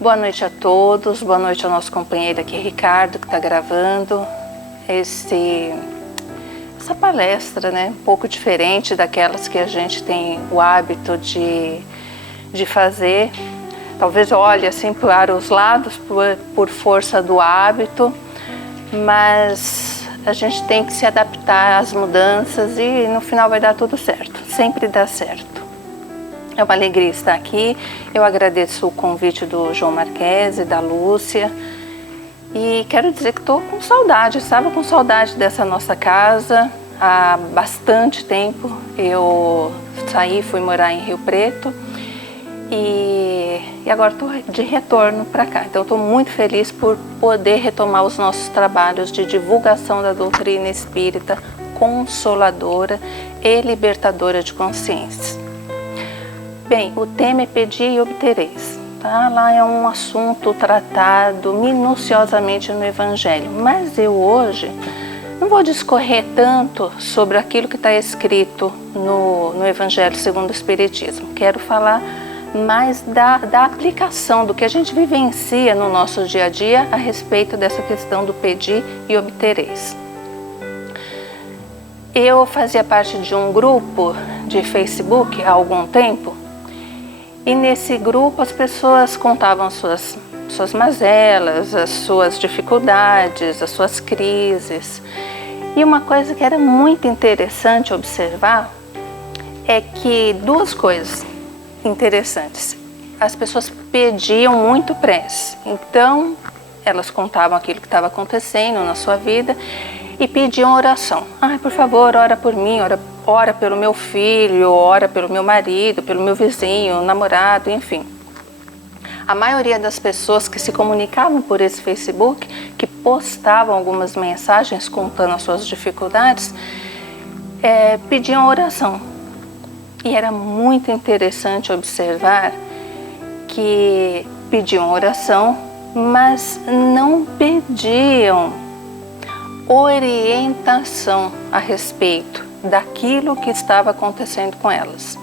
Boa noite a todos, boa noite ao nosso companheiro aqui, Ricardo, que está gravando essa palestra, né? Um pouco diferente daquelas que a gente tem o hábito de fazer. Talvez olhe assim para os lados por força do hábito, mas a gente tem que se adaptar às mudanças e no final vai dar tudo certo, sempre dá certo. É uma alegria estar aqui. Eu agradeço o convite do João Marques e da Lúcia. E quero dizer que estou com saudade, estava com saudade dessa nossa casa há bastante tempo. Eu saí, fui morar em Rio Preto e agora estou de retorno para cá. Então estou muito feliz por poder retomar os nossos trabalhos de divulgação da doutrina espírita consoladora e libertadora de consciências. Bem, o tema é pedir e obtereis. Tá? Lá é um assunto tratado minuciosamente no Evangelho, mas eu hoje não vou discorrer tanto sobre aquilo que está escrito no Evangelho segundo o Espiritismo. Quero falar mais da aplicação, do que a gente vivencia no nosso dia a dia a respeito dessa questão do pedir e obtereis. Eu fazia parte de um grupo de Facebook há algum tempo. E nesse grupo as pessoas contavam suas mazelas, as suas dificuldades, as suas crises. E uma coisa que era muito interessante observar é que duas coisas interessantes. As pessoas pediam muito prece, então elas contavam aquilo que estava acontecendo na sua vida e pediam oração. Ai, por favor, ora por mim, ora pelo meu filho, ora pelo meu marido, pelo meu vizinho, namorado, enfim. A maioria das pessoas que se comunicavam por esse Facebook, que postavam algumas mensagens contando as suas dificuldades, pediam oração. E era muito interessante observar que pediam oração, mas não pediam orientação a respeito daquilo que estava acontecendo com elas.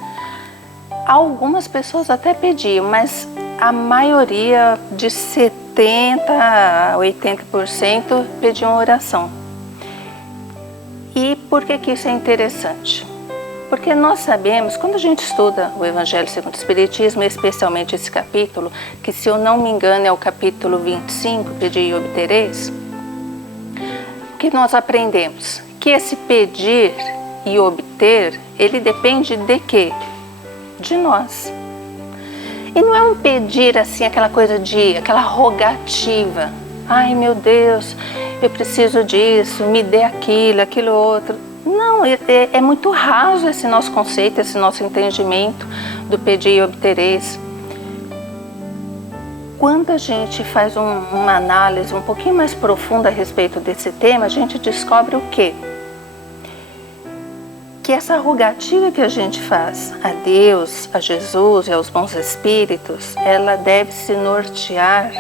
Algumas pessoas até pediam, mas a maioria, de 70% a 80%, pediam oração. E por que isso é interessante? Porque nós sabemos, quando a gente estuda o Evangelho segundo o Espiritismo, especialmente esse capítulo, que se eu não me engano é o capítulo 25, Pedir e Obtereis, que nós aprendemos que esse pedir e obter, ele depende de quê? De nós. E não é um pedir assim, aquela coisa aquela rogativa. Ai, meu Deus, eu preciso disso, me dê aquilo outro. Não, é muito raso esse nosso conceito, esse nosso entendimento do pedir e obtereis. Quando a gente faz uma análise um pouquinho mais profunda a respeito desse tema, a gente descobre o quê? Que essa rogativa que a gente faz a Deus, a Jesus e aos bons espíritos, ela deve se nortear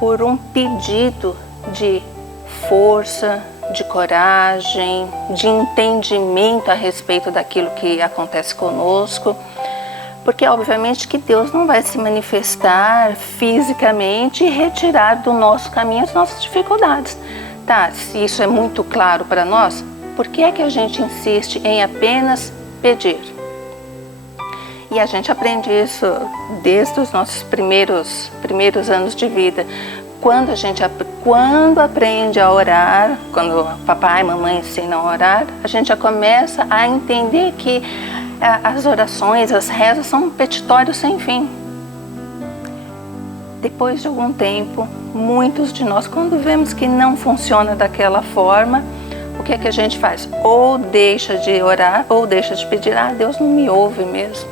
por um pedido de força, de coragem, de entendimento a respeito daquilo que acontece conosco. Porque, obviamente, que Deus não vai se manifestar fisicamente e retirar do nosso caminho as nossas dificuldades. Tá, se isso é muito claro para nós, por que é que a gente insiste em apenas pedir? E a gente aprende isso desde os nossos primeiros anos de vida. Quando aprende a orar, quando papai e mamãe ensinam a orar, a gente já começa a entender que as orações, as rezas são um petitório sem fim. Depois de algum tempo, muitos de nós, quando vemos que não funciona daquela forma, o que é que a gente faz? Ou deixa de orar, ou deixa de pedir, Deus não me ouve mesmo.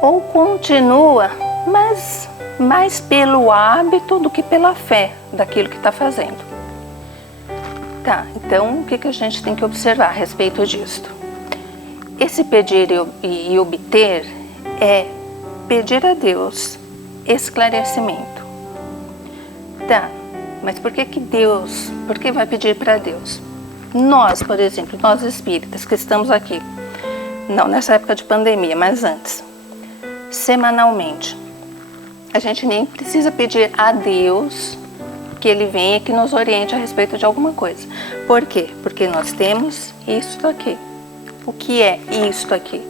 Ou continua, mas mais pelo hábito do que pela fé daquilo que está fazendo. Tá, então o que a gente tem que observar a respeito disto? Esse pedir e obter é pedir a Deus esclarecimento. Tá, mas por que vai pedir para Deus? Nós, por exemplo, nós espíritas que estamos aqui, não nessa época de pandemia, mas antes, semanalmente, a gente nem precisa pedir a Deus que Ele venha e que nos oriente a respeito de alguma coisa. Por quê? Porque nós temos isto aqui. O que é isto aqui?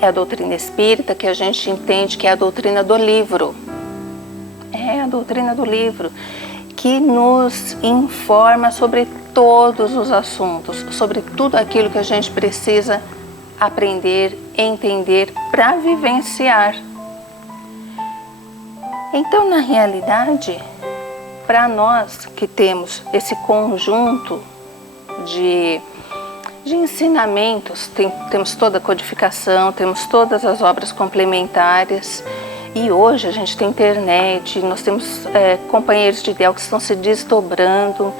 É a doutrina espírita, que a gente entende que é a doutrina do livro. É a doutrina do livro, que nos informa sobre todos os assuntos, sobre tudo aquilo que a gente precisa aprender, entender para vivenciar. Então, na realidade, para nós que temos esse conjunto de ensinamentos, temos toda a codificação, temos todas as obras complementares, e hoje a gente tem internet, nós temos companheiros de ideal que estão se desdobrando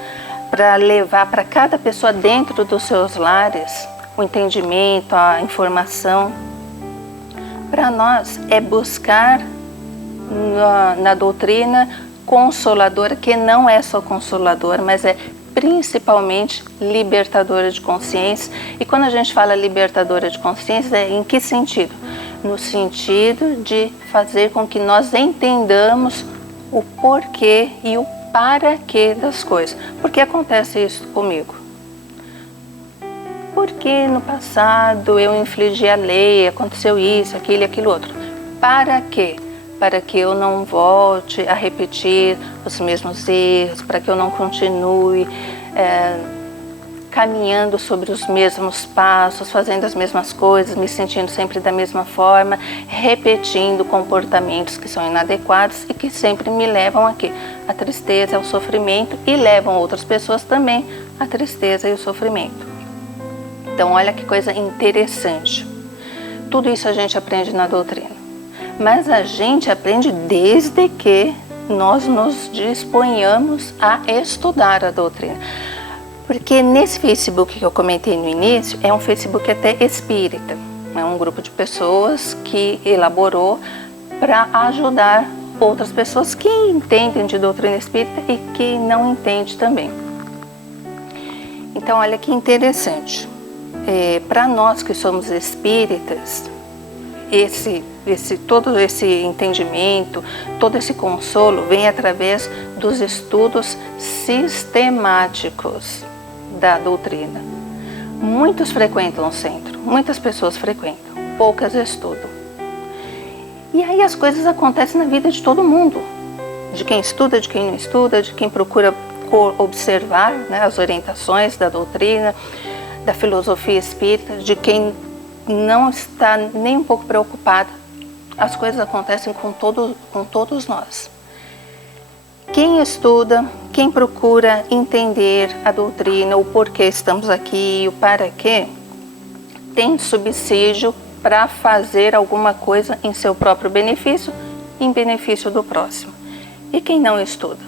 para levar para cada pessoa dentro dos seus lares o entendimento, a informação. Para nós é buscar na doutrina consoladora, que não é só consoladora, mas é principalmente libertadora de consciência. E quando a gente fala libertadora de consciência, é em que sentido? No sentido de fazer com que nós entendamos o porquê e o para quê das coisas. Por que acontece isso comigo? Porque no passado eu infligi a lei, aconteceu isso, aquilo e aquilo outro. Para quê? Para que eu não volte a repetir os mesmos erros, para que eu não continue caminhando sobre os mesmos passos, fazendo as mesmas coisas, me sentindo sempre da mesma forma, repetindo comportamentos que são inadequados e que sempre me levam a quê? A tristeza, ao sofrimento, e levam outras pessoas também à tristeza e ao sofrimento. Então, olha que coisa interessante. Tudo isso a gente aprende na doutrina. Mas a gente aprende desde que nós nos disponhamos a estudar a doutrina. Porque nesse Facebook que eu comentei no início, é um Facebook até espírita. É um grupo de pessoas que elaborou para ajudar outras pessoas que entendem de doutrina espírita e que não entendem também. Então, olha que interessante. Para nós que somos espíritas, todo esse entendimento, todo esse consolo vem através dos estudos sistemáticos da doutrina. Muitos frequentam o centro, muitas pessoas frequentam, poucas estudam. E aí as coisas acontecem na vida de todo mundo, de quem estuda, de quem não estuda, de quem procura observar, né, as orientações da doutrina, da filosofia espírita, de quem não está nem um pouco preocupado. As coisas acontecem com todos nós. Quem estuda, quem procura entender a doutrina, o porquê estamos aqui, o para quê, tem subsídio para fazer alguma coisa em seu próprio benefício, em benefício do próximo. E quem não estuda?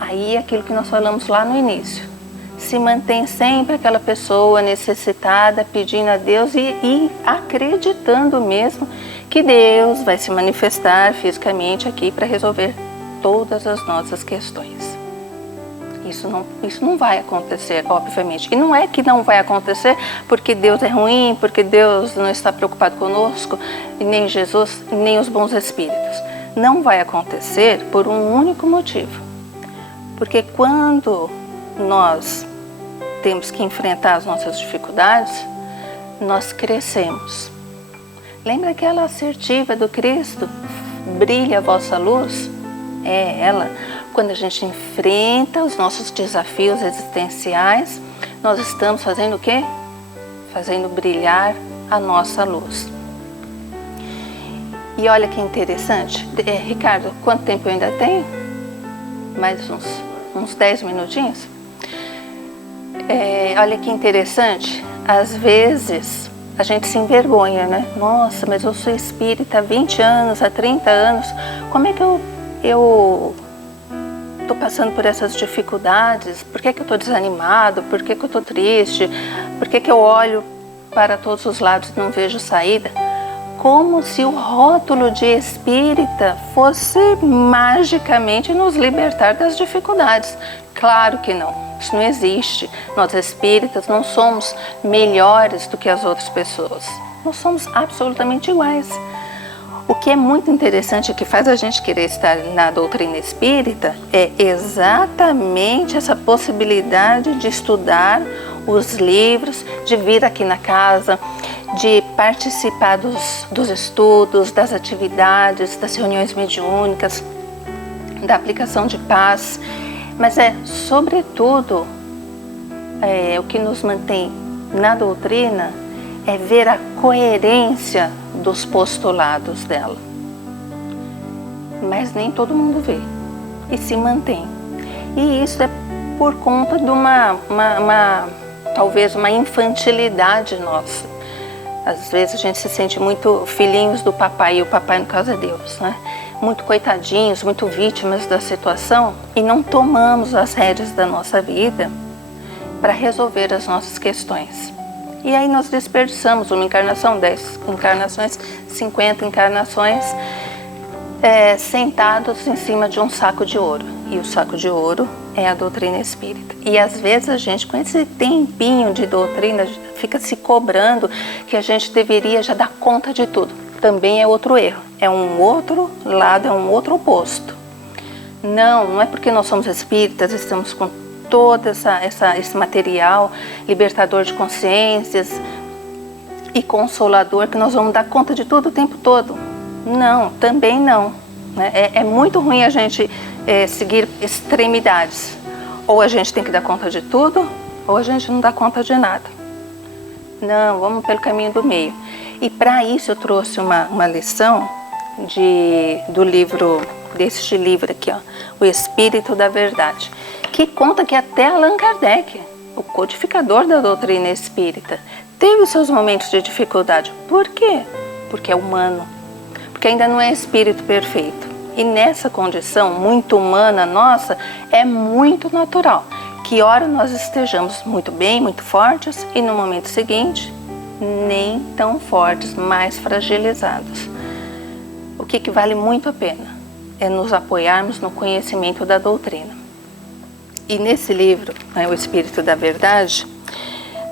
Aí é aquilo que nós falamos lá no início. Se mantém sempre aquela pessoa necessitada, pedindo a Deus e acreditando mesmo que Deus vai se manifestar fisicamente aqui para resolver todas as nossas questões. Isso não vai acontecer, obviamente. E não é que não vai acontecer porque Deus é ruim, porque Deus não está preocupado conosco, e nem Jesus, nem os bons espíritos. Não vai acontecer por um único motivo. Porque quando nós temos que enfrentar as nossas dificuldades, nós crescemos. Lembra aquela assertiva do Cristo? Brilha a vossa luz? É ela. Quando a gente enfrenta os nossos desafios existenciais, nós estamos fazendo o quê? Fazendo brilhar a nossa luz. E olha que interessante. Ricardo, quanto tempo eu ainda tenho? Mais uns 10 minutinhos? Olha que interessante. Às vezes a gente se envergonha, né? Nossa, mas eu sou espírita há 20 anos, há 30 anos. Como é que eu estou passando por essas dificuldades? Por que eu estou desanimado? Por que eu estou triste? Por que eu olho para todos os lados e não vejo saída? Como se o rótulo de espírita fosse magicamente nos libertar das dificuldades. Claro que não, isso não existe. Nós espíritas não somos melhores do que as outras pessoas. Nós somos absolutamente iguais. O que é muito interessante, que faz a gente querer estar na doutrina espírita, é exatamente essa possibilidade de estudar os livros, de vir aqui na casa, de participar dos estudos, das atividades, das reuniões mediúnicas, da aplicação de paz. Mas sobretudo, o que nos mantém na doutrina é ver a coerência dos postulados dela. Mas nem todo mundo vê e se mantém. E isso é por conta de talvez uma infantilidade nossa. Às vezes a gente se sente muito filhinhos do papai, e o papai no caso é Deus, né? Muito coitadinhos, muito vítimas da situação, e não tomamos as rédeas da nossa vida para resolver as nossas questões. E aí nós desperdiçamos uma encarnação, 10 encarnações, 50 encarnações, sentados em cima de um saco de ouro. E o saco de ouro é a doutrina espírita. E às vezes a gente, com esse tempinho de doutrina, fica se cobrando que a gente deveria já dar conta de tudo. Também é outro erro, é um outro lado, é um outro oposto. Não é porque nós somos espíritas, estamos com todo esse material libertador de consciências e consolador, que nós vamos dar conta de tudo o tempo todo. Não, também não. É muito ruim a gente seguir extremidades. Ou a gente tem que dar conta de tudo, ou a gente não dá conta de nada. Não, vamos pelo caminho do meio. E para isso eu trouxe uma lição deste livro aqui, ó, O Espírito da Verdade, que conta que até Allan Kardec, o codificador da doutrina espírita, teve os seus momentos de dificuldade. Por quê? Porque é humano, porque ainda não é espírito perfeito. E nessa condição muito humana nossa, é muito natural que ora nós estejamos muito bem, muito fortes, e no momento seguinte, nem tão fortes, mais fragilizados. O que vale muito a pena é nos apoiarmos no conhecimento da doutrina. E nesse livro, O Espírito da Verdade,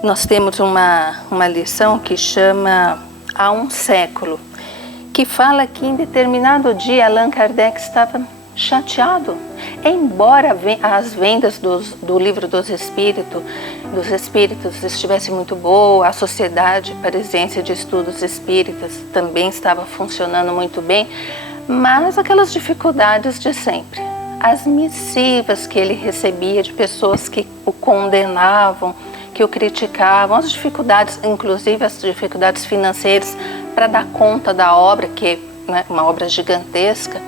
nós temos uma lição que chama Há um Século, que fala que em determinado dia Allan Kardec estava chateado. Embora as vendas do livro dos espíritos estivessem muito boa, a Sociedade Parisiense de Estudos Espíritas também estava funcionando muito bem, mas aquelas dificuldades de sempre. As missivas que ele recebia de pessoas que o condenavam, que o criticavam, as dificuldades, inclusive as dificuldades financeiras para dar conta da obra, que é uma obra gigantesca.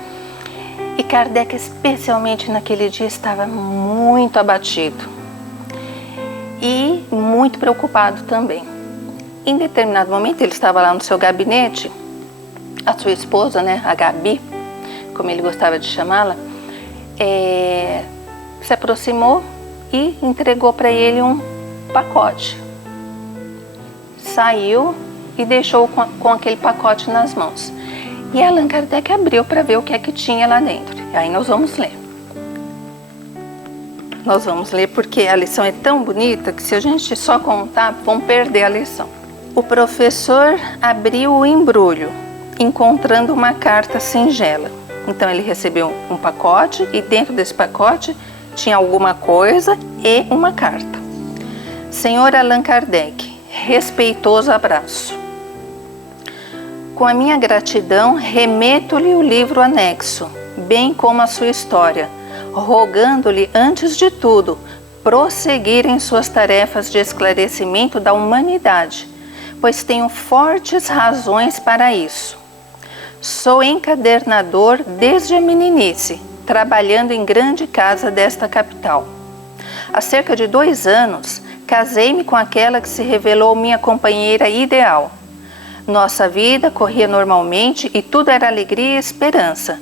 E Kardec, especialmente naquele dia, estava muito abatido e muito preocupado também. Em determinado momento, ele estava lá no seu gabinete, a sua esposa, a Gabi, como ele gostava de chamá-la, se aproximou e entregou para ele um pacote. Saiu e deixou com aquele pacote nas mãos. E Allan Kardec abriu para ver o que é que tinha lá dentro. E aí nós vamos ler. Nós vamos ler porque a lição é tão bonita que se a gente só contar, vamos perder a lição. O professor abriu o embrulho, encontrando uma carta singela. Então ele recebeu um pacote e dentro desse pacote tinha alguma coisa e uma carta. Senhor Allan Kardec, respeitoso abraço. Com a minha gratidão, remeto-lhe o livro anexo, bem como a sua história, rogando-lhe, antes de tudo, prosseguir em suas tarefas de esclarecimento da humanidade, pois tenho fortes razões para isso. Sou encadernador desde a meninice, trabalhando em grande casa desta capital. Há cerca de 2 anos, casei-me com aquela que se revelou minha companheira ideal. Nossa vida corria normalmente e tudo era alegria e esperança,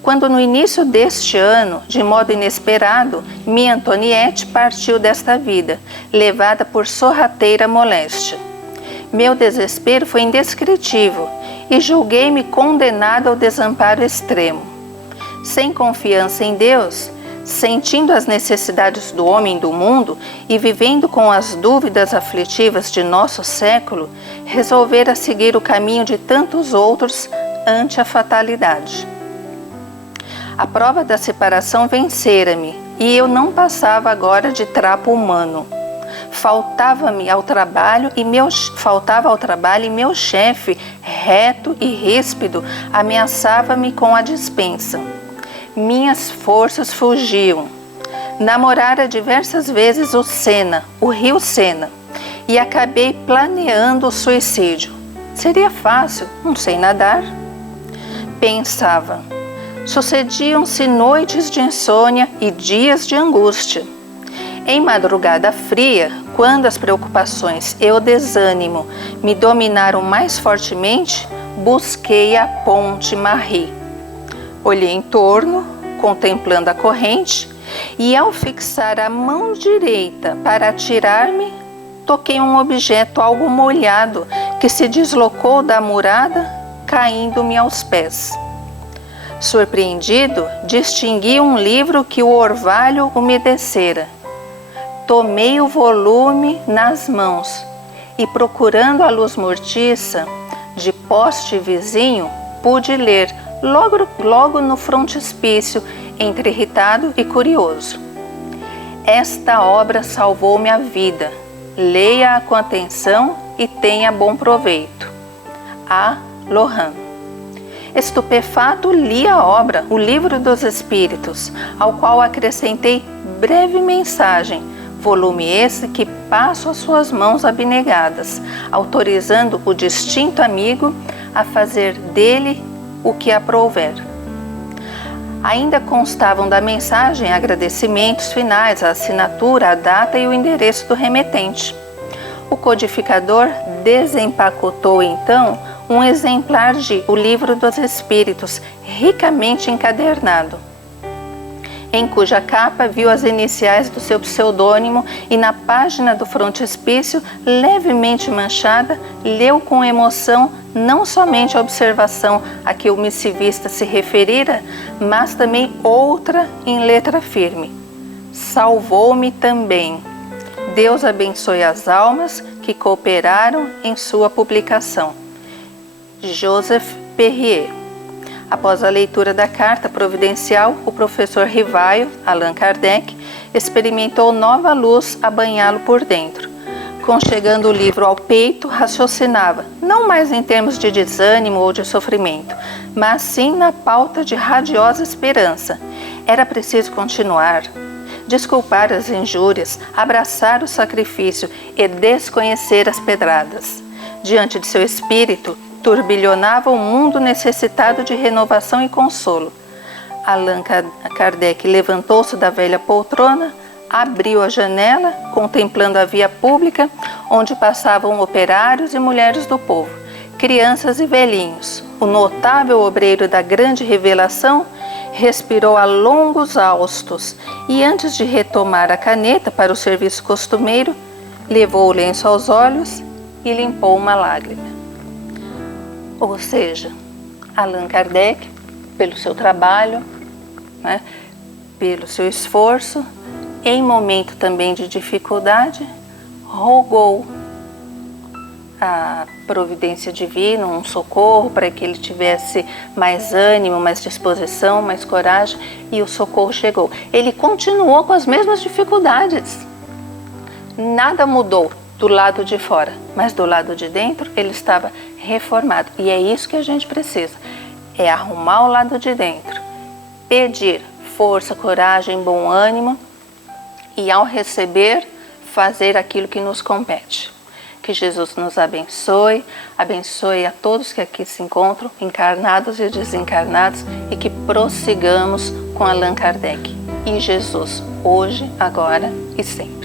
quando no início deste ano, de modo inesperado, minha Antoniette partiu desta vida, levada por sorrateira moléstia. Meu desespero foi indescritível e julguei-me condenado ao desamparo extremo. Sem confiança em Deus, sentindo as necessidades do homem e do mundo e vivendo com as dúvidas aflitivas de nosso século, resolvera seguir o caminho de tantos outros ante a fatalidade. A prova da separação vencera-me e eu não passava agora de trapo humano. Faltava ao trabalho e meu chefe, reto e ríspido, ameaçava-me com a dispensa. Minhas forças fugiam. Namorara diversas vezes o rio Sena, e acabei planeando o suicídio. Seria fácil, não sei nadar. Pensava. Sucediam-se noites de insônia e dias de angústia. Em madrugada fria, quando as preocupações e o desânimo me dominaram mais fortemente, busquei a ponte Marie. Olhei em torno, contemplando a corrente, e ao fixar a mão direita para atirar-me, toquei um objeto algo molhado que se deslocou da murada, caindo-me aos pés. Surpreendido, distingui um livro que o orvalho umedecera. Tomei o volume nas mãos e, procurando a luz mortiça de poste vizinho, pude ler logo no frontispício, entre irritado e curioso. Esta obra salvou-me a vida. Leia-a com atenção e tenha bom proveito. A. Lohan. Estupefato, li a obra, o Livro dos Espíritos, ao qual acrescentei breve mensagem, volume esse que passo às suas mãos abnegadas, autorizando o distinto amigo a fazer dele o que aprouver. Ainda constavam da mensagem agradecimentos finais, a assinatura, a data e o endereço do remetente. O codificador desempacotou então um exemplar de O Livro dos Espíritos, ricamente encadernado, em cuja capa viu as iniciais do seu pseudônimo e na página do frontispício, levemente manchada, leu com emoção não somente a observação a que o missivista se referira, mas também outra em letra firme. Salvou-me também. Deus abençoe as almas que cooperaram em sua publicação. Joseph Perrier. Após a leitura da carta providencial, o professor Rivaio, Allan Kardec, experimentou nova luz a banhá-lo por dentro. Conchegando o livro ao peito, raciocinava, não mais em termos de desânimo ou de sofrimento, mas sim na pauta de radiosa esperança. Era preciso continuar, desculpar as injúrias, abraçar o sacrifício e desconhecer as pedradas. Diante de seu espírito, turbilhonava um mundo necessitado de renovação e consolo. Allan Kardec levantou-se da velha poltrona, abriu a janela, contemplando a via pública, onde passavam operários e mulheres do povo, crianças e velhinhos. O notável obreiro da grande revelação respirou a longos haustos e, antes de retomar a caneta para o serviço costumeiro, levou o lenço aos olhos e limpou uma lágrima. Ou seja, Allan Kardec, pelo seu trabalho, pelo seu esforço, em momento também de dificuldade, rogou a providência divina, um socorro para que ele tivesse mais ânimo, mais disposição, mais coragem, e o socorro chegou. Ele continuou com as mesmas dificuldades. Nada mudou do lado de fora, mas do lado de dentro ele estava reformado. E é isso que a gente precisa, é arrumar o lado de dentro, pedir força, coragem, bom ânimo e ao receber, fazer aquilo que nos compete. Que Jesus nos abençoe, abençoe a todos que aqui se encontram, encarnados e desencarnados, e que prossigamos com Allan Kardec e Jesus, hoje, agora e sempre.